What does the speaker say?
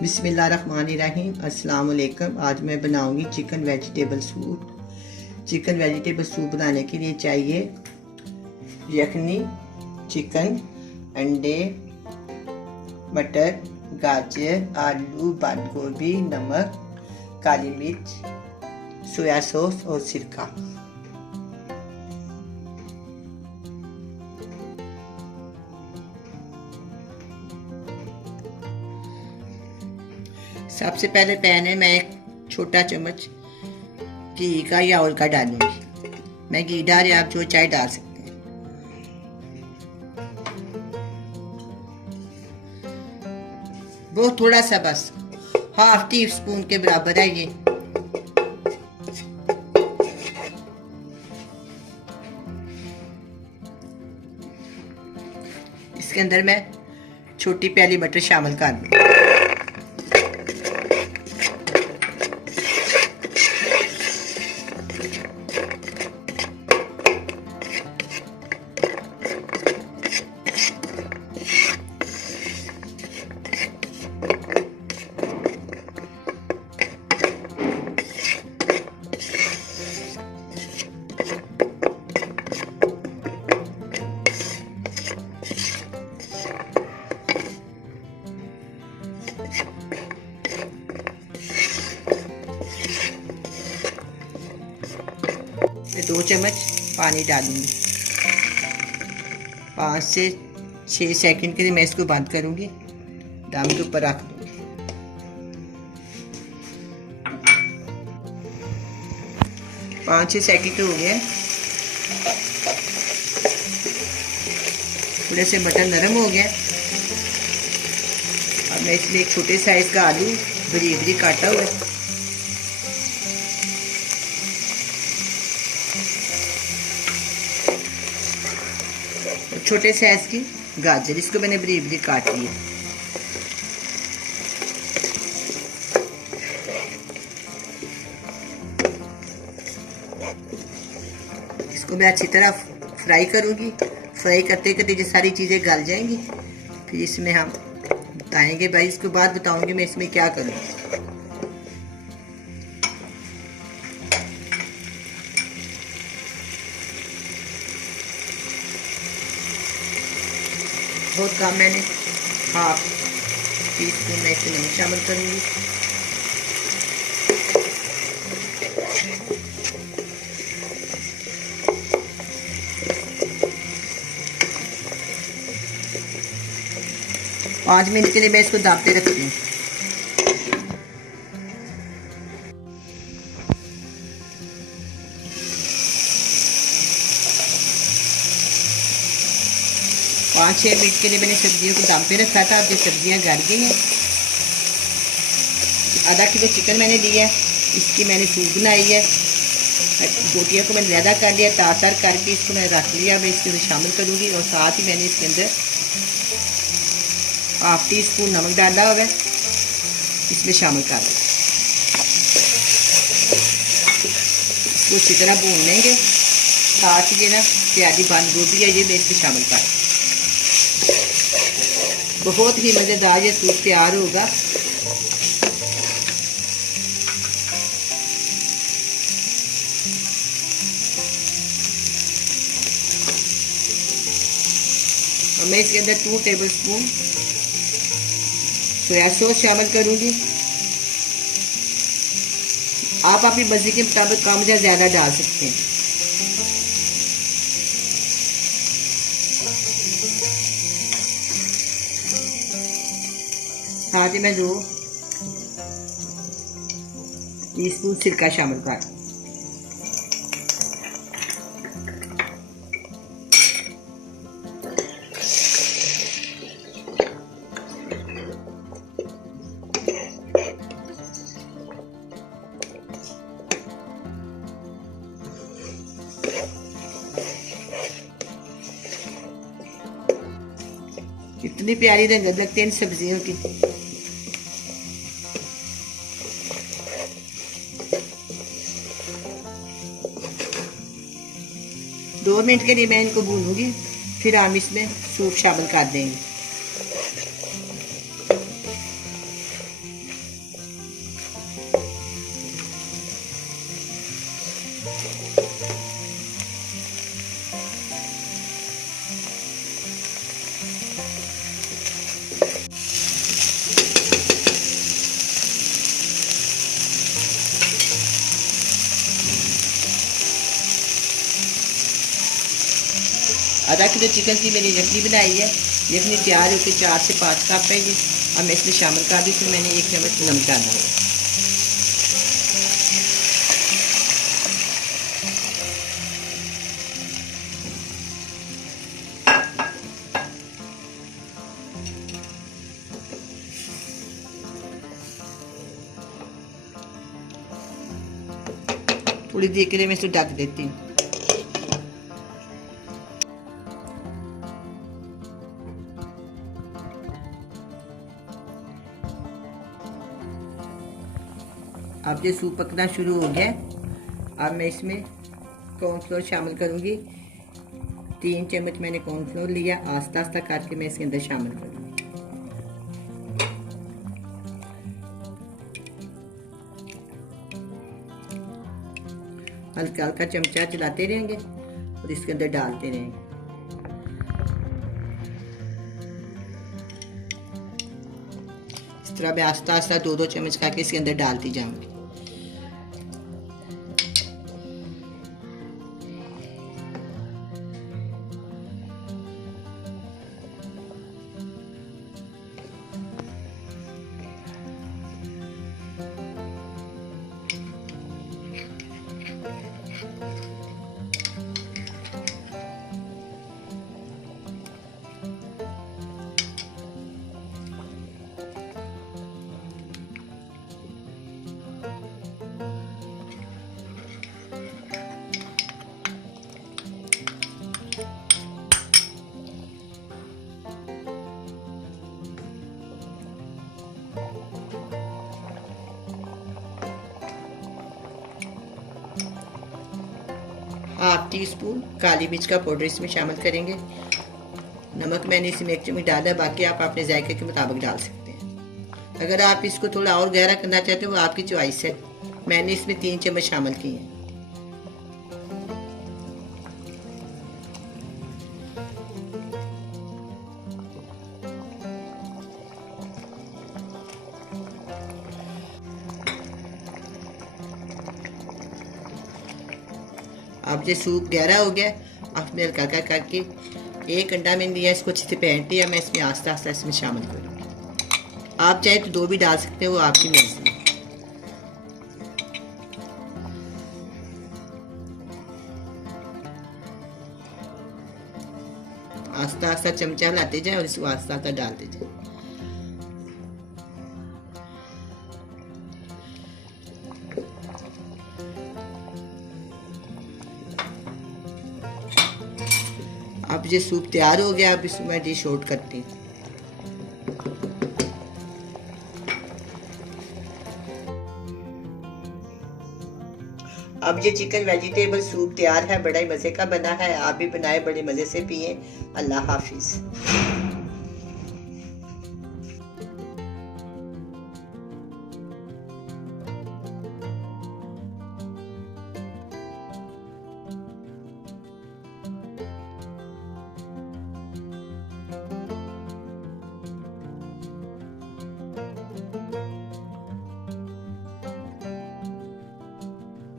बिस्मिल्लाहिर्रहमानिर्रहीम। अस्सलाम वालेकुम। आज मैं बनाऊंगी chicken vegetable soup. Chicken vegetable soup बनाने के लिए चाहिए यखनी, चिकन, अंडे, मटर, गाजर, आलू, बंद गोभी, नमक, काली मिर्च, सोया सॉस और सिरका। सबसे पहले पैन में मैं एक छोटा चम्मच घी का या ऑयल का डालूंगी। मैं घी डाल रही, आप जो चाहे डाल सकते हैं। वो थोड़ा सा, बस हाफ टी स्पून के बराबर है ये। इसके अंदर मैं छोटी प्याली मटर शामिल कर दूँ। मैं 2 चम्मच पानी डालूंगी। 5 से 6 सेकंड के लिए मैं इसको बंद करूंगी, दम के ऊपर रख दूंगी। पाँच 6 सेकंड हो गए। थोड़े से मटर नरम हो गया। अब मैं इसमें एक छोटे साइज का आलू बारीक बारीक काटा हुआ है, छोटे साइज की गाजर, इसको मैंने बारीक बारीक काट लिया। इसको मैं अच्छी तरह फ्राई करूंगी। फ्राई करते करते ये सारी चीज़ें गल जाएंगी। फिर इसमें हम बताएंगे, भाई इसके बाद बताऊंगी मैं इसमें क्या करूँगी। बहुत कम, मैंने हाफ टी स्पून में इसमें नमक शामिल करूँगी। पाँच मिनट के लिए मैं इसको दाबते रखती हूँ। पाँच 6 मिनट के लिए मैंने सब्जियों को दम पे रखा था। अब ये सब्जियां गल गई हैं। आधा किलो चिकन मैंने लिया है, इसकी मैंने सूप बनाई है। बोटियों को मैंने ज़्यादा कर लिया, तार करके इसको मैं रख लिया। मैं इसके अंदर शामिल करूँगी और साथ ही मैंने इसके अंदर हाफ टी स्पून नमक डाला हुआ है, इसमें शामिल कर दें। इसको अच्छी तरह भून लेंगे। साथ ही ना प्याजी बंद गोभी है, ये मैं इसमें शामिल कर। बहुत ही मज़ेदार ये सूप तैयार होगा। और मैं इसके अंदर 2 टेबलस्पून सोया सॉस शामिल करूंगी। आप अपनी मर्जी के मुताबिक कम या ज़्यादा डाल सकते हैं। साथ ही मैं 2 टीस्पून सिरका शामिल कर। कितनी प्यारी रंगत लगती है इन सब्जियों की। दो मिनट के लिए मैं इनको भूनूंगी, फिर हम इसमें सूप शामिल कर देंगे। आधा किलो चिकन की मैंने यखनी बनाई है। यखनी तैयार होकर 4 से 5 कप है ये। अब मैं इसमें शामिल कर दी, इसमें मैंने 1 चम्मच नमक डाला है। थोड़ी देर के लिए मैं इसे ढक देती हूँ। अब ये सूप पकना शुरू हो गया। अब मैं इसमें कॉर्नफ्लोर शामिल करूँगी। 3 चम्मच मैंने कॉर्नफ्लोर लिया, आस्ता आस्ता करके मैं इसके अंदर शामिल करूँगी। हल्का हल्का चमचा चलाते रहेंगे और इसके अंदर डालते रहेंगे। इस तरह मैं आस्ता आस्ता 2-2 चम्मच करके इसके अंदर डालती जाऊंगी। हाफ टी स्पून काली मिर्च का पाउडर इसमें शामिल करेंगे। नमक मैंने इसमें 1 चम्मच डाला, बाकी आप अपने जायके के मुताबिक डाल सकते हैं। अगर आप इसको थोड़ा और गहरा करना चाहते हो वो आपकी चॉइस है। मैंने इसमें 3 चम्मच शामिल किए हैं। अब ये सूप गहरा हो गया। अब मैं हल्का हल्का करके 1 अंडा मैंने लिया, इसको अच्छे से फेंट लिया। मैं इसमें आस्ता आस्ता इसमें शामिल करूँगी। आप चाहे तो 2 भी डाल सकते हैं, वो आपकी मर्जी है। आस्ता आस्ता चमचा हिलाते जाए और इसको आस्ता आस्ता डालते जाए। अब ये सूप तैयार हो गया। अब इसमें मैं डिश आउट करती हूँ। अब ये चिकन वेजिटेबल सूप तैयार है। बड़ा ही मज़े का बना है। आप भी बनाए, बड़े मज़े से पिए। अल्लाह हाफिज़।